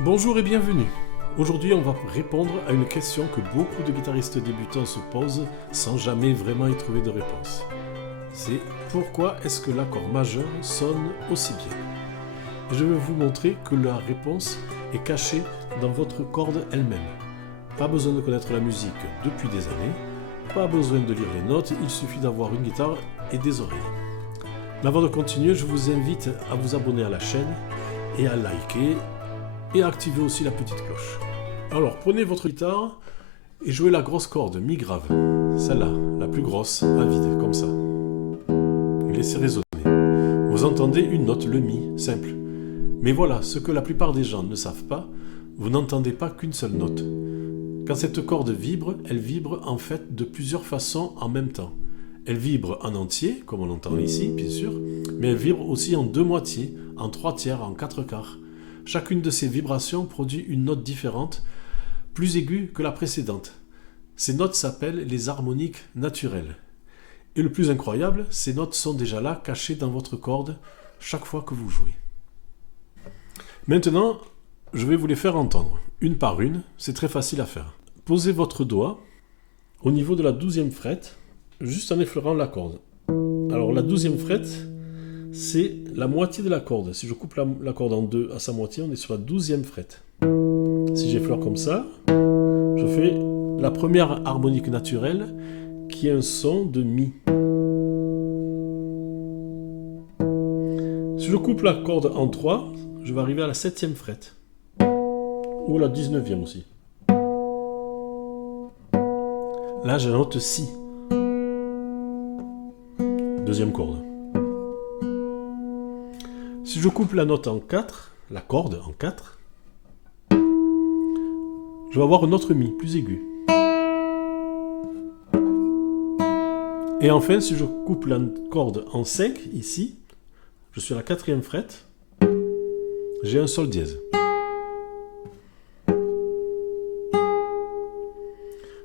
Bonjour et bienvenue. Aujourd'hui, on va répondre à une question que beaucoup de guitaristes débutants se posent sans jamais vraiment y trouver de réponse. C'est pourquoi est-ce que l'accord majeur sonne aussi bien? Et je vais vous montrer que la réponse est cachée dans votre corde elle-même. Pas besoin de connaître la musique depuis des années, pas besoin de lire les notes, il suffit d'avoir une guitare et des oreilles. Mais avant de continuer, je vous invite à vous abonner à la chaîne et à liker et à activer aussi la petite cloche. Alors prenez votre guitare et jouez la grosse corde mi grave, celle-là, la plus grosse, à vide, comme ça. Laissez résonner. Vous entendez une note, le mi, simple. Mais voilà, ce que la plupart des gens ne savent pas, vous n'entendez pas qu'une seule note. Quand cette corde vibre, elle vibre en fait de plusieurs façons en même temps. Elle vibre en entier, comme on l'entend ici, bien sûr, mais elle vibre aussi en deux moitiés, en trois tiers, en quatre quarts. Chacune de ces vibrations produit une note différente, plus aiguë que la précédente. Ces notes s'appellent les harmoniques naturelles. Et le plus incroyable, ces notes sont déjà là, cachées dans votre corde, chaque fois que vous jouez. Maintenant, je vais vous les faire entendre, une par une, c'est très facile à faire. Posez votre doigt au niveau de la 12e frette, juste en effleurant la corde. Alors la 12e frette, c'est la moitié de la corde. Si je coupe la corde en deux à sa moitié, on est sur la 12e frette. Si j'effleure comme ça, je fais la première harmonique naturelle qui est un son de mi. Si je coupe la corde en 3, je vais arriver à la 7e frette. Ou la 19e aussi. Là, j'ai la note si. Deuxième corde. Si je coupe la note en 4, la corde en 4, je vais avoir un autre mi, plus aigu. Et enfin, si je coupe la corde en 5, ici, je suis à la 4e frette, j'ai un sol dièse.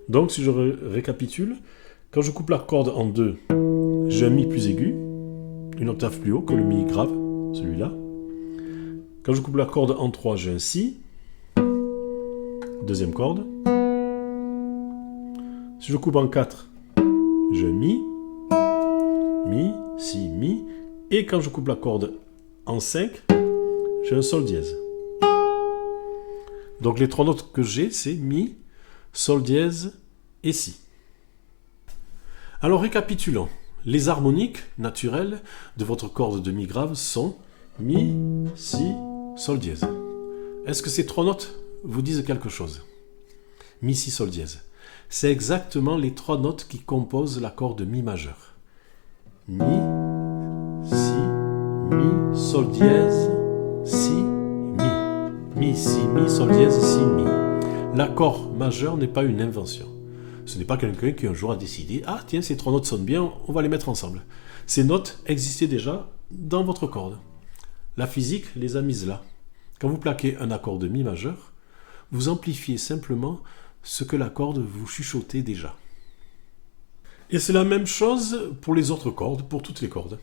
Donc, si je récapitule, quand je coupe la corde en 2, j'ai un mi plus aigu, une octave plus haut que le mi grave, celui-là. Quand je coupe la corde en 3, j'ai un si, deuxième corde. Si je coupe en 4, j'ai un mi, si, mi. Et quand je coupe la corde en 5, j'ai un sol dièse. Donc les trois notes que j'ai, c'est mi, sol dièse et si. Alors récapitulons. Les harmoniques naturelles de votre corde de mi grave sont mi, si, sol dièse. Est-ce que ces trois notes vous disent quelque chose? Mi, si, sol dièse. C'est exactement les trois notes qui composent l'accord de mi majeur. Mi, si, mi, sol dièse, si, mi. Mi, si, mi, sol dièse, si, mi. L'accord majeur n'est pas une invention. Ce n'est pas quelqu'un qui un jour a décidé « Ah tiens, ces trois notes sonnent bien, on va les mettre ensemble ». Ces notes existaient déjà dans votre corde. La physique les a mises là. Quand vous plaquez un accord de mi majeur, vous amplifiez simplement ce que la corde vous chuchotait déjà. Et c'est la même chose pour les autres cordes, pour toutes les cordes.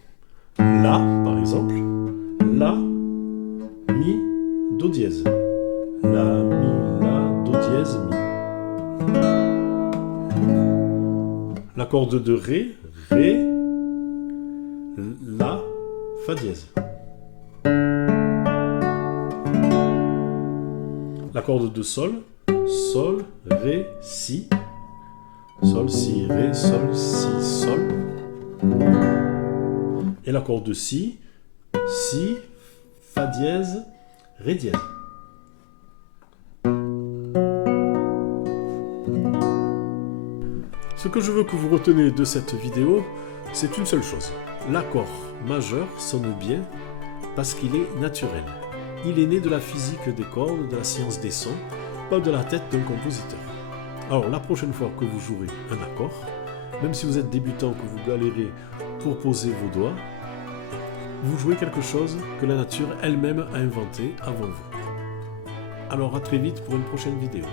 La, par exemple, la, mi, do dièse. La, mi, la, do dièse, mi. La corde de ré, ré, la, fa dièse. La corde de sol, sol, ré, si. Sol, si, ré, sol, si, sol. Et la corde de si, si, fa dièse, ré dièse. Ce que je veux que vous reteniez de cette vidéo, c'est une seule chose. L'accord majeur sonne bien parce qu'il est naturel. Il est né de la physique des cordes, de la science des sons, pas de la tête d'un compositeur. Alors la prochaine fois que vous jouerez un accord, même si vous êtes débutant, que vous galérez pour poser vos doigts, vous jouez quelque chose que la nature elle-même a inventé avant vous. Alors à très vite pour une prochaine vidéo.